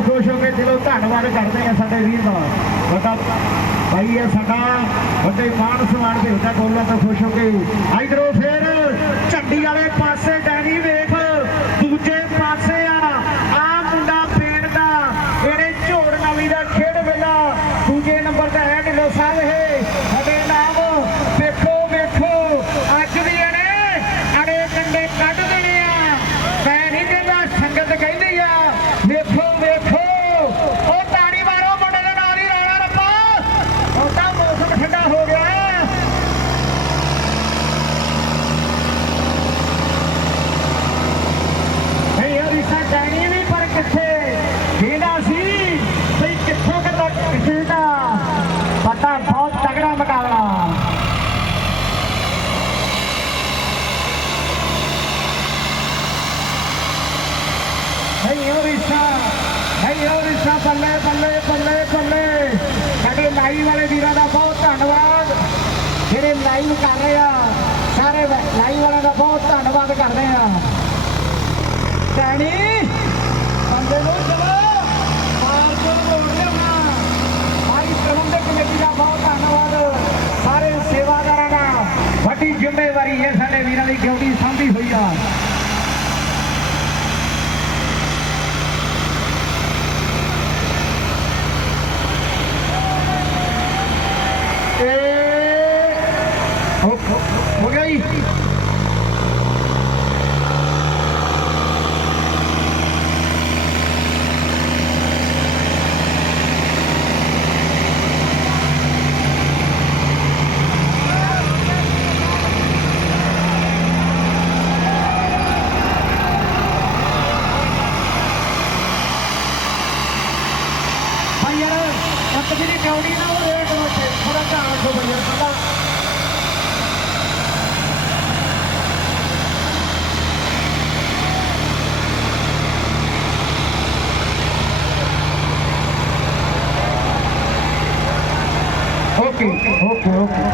ਤੋਂ ਖੁਸ਼ ਹੋ ਕੇ ਦਿਲੋਂ ਧੰਨਵਾਦ ਕਰਦੇ ਆ ਸਾਡੇ ਵੀਰ ਦਾ। ਵੱਡਾ ਭਾਈ ਇਹ ਸਾਡਾ, ਵੱਡੇ ਮਾਨ ਸਨਮਾਨ ਦੇ ਹੁੰਦਾ ਗੋਲਾਂ ਤੋਂ ਖੁਸ਼ ਹੋ ਕੇ। ਇਧਰੋਂ ਫੇਰ ਝੰਡੀ ਵਾਲੇ ਨਹੀਂ ਉਹ ਰਿਸ਼ਤਾ ਨਹੀਂ ਉਹ ਰਿਸ਼ਤਾ ਬੱਲੇ ਬੱਲੇ ਬੱਲੇ ਬੱਲੇ। ਸਾਡੇ ਲਾਈਵ ਵਾਲੇ ਵੀਰਾਂ ਦਾ ਬਹੁਤ ਧੰਨਵਾਦ। ਜਿਹੜੇ ਲਾਈਵ ਕਰ ਰਹੇ ਆ, ਸਾਰੇ ਲਾਈਵ ਵਾਲਿਆਂ ਦਾ ਬਹੁਤ ਧੰਨਵਾਦ ਕਰਦੇ ਆ। ਟੈਣੀ ਬੰਦੇ ਨੂੰ ਚਲੋ। ਮਾਰ ਕੇ ਮੋੜ ਭਾਈ ਪ੍ਰਬੰਧਕ ਕਮੇਟੀ ਦਾ ਬਹੁਤ ਧੰਨਵਾਦ। ਸਾਰੇ ਸੇਵਾਦਾਰਾਂ ਦਾ। ਵੱਡੀ ਜ਼ਿੰਮੇਵਾਰੀ ਹੈ ਸਾਡੇ ਵੀਰਾਂ ਦੀ, ਡਿਊਟੀ ਸਾਂਭੀ ਹੋਈ ਆ। हो गया ही Katerina Gaudina, udah kemarin, kurang kan, coba ya, Okay, okay.